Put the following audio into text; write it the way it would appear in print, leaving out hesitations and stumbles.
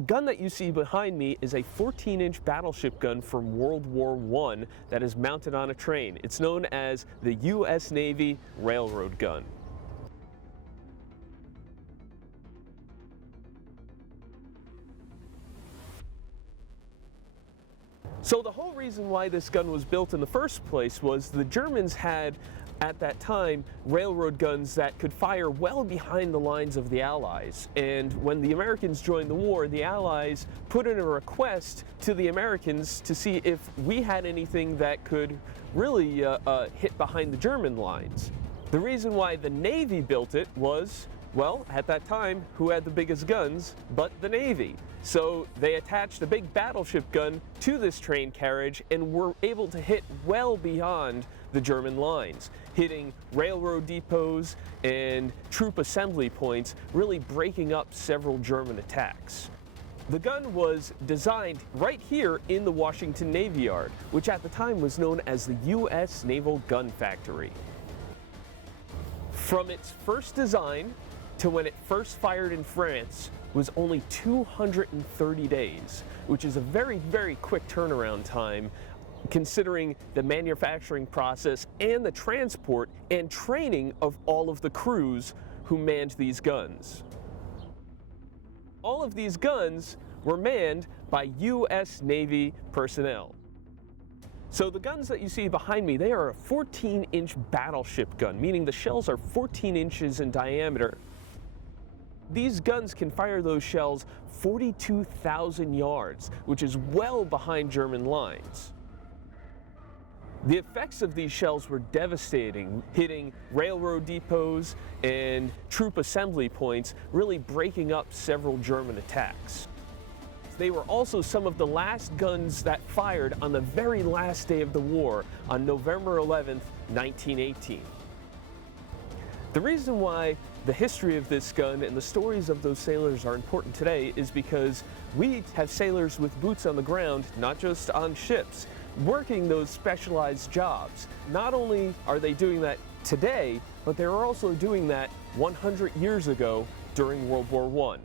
The gun that you see behind me is a 14-inch battleship gun from World War I that is mounted on a train. It's known as the U.S. Navy railroad gun. So the whole reason why this gun was built in the first place was the Germans had, at that time, railroad guns that could fire well behind the lines of the Allies. And when the Americans joined the war, the Allies put in a request to the Americans to see if we had anything that could really hit behind the German lines. The reason why the Navy built it was, well, at that time, who had the biggest guns but the Navy? So they attached a big battleship gun to this train carriage and were able to hit well beyond the German lines, hitting railroad depots and troop assembly points, really breaking up several German attacks. The gun was designed right here in the Washington Navy Yard, which at the time was known as the U.S. Naval Gun Factory. From its first design to when it first fired in France was only 230 days, which is a very, very quick turnaround time considering the manufacturing process and the transport and training of all of the crews who manned these guns. All of these guns were manned by U.S. Navy personnel. So the guns that you see behind me, they are a 14-inch battleship gun, meaning the shells are 14 inches in diameter. These guns can fire those shells 42,000 yards, which is well behind German lines. The effects of these shells were devastating, hitting railroad depots and troop assembly points, really breaking up several German attacks. They were also some of the last guns that fired on the very last day of the war, on November 11th, 1918. The reason why the history of this gun and the stories of those sailors are important today is because we have sailors with boots on the ground, not just on ships, working those specialized jobs. Not only are they doing that today, but they're also doing that 100 years ago during World War I.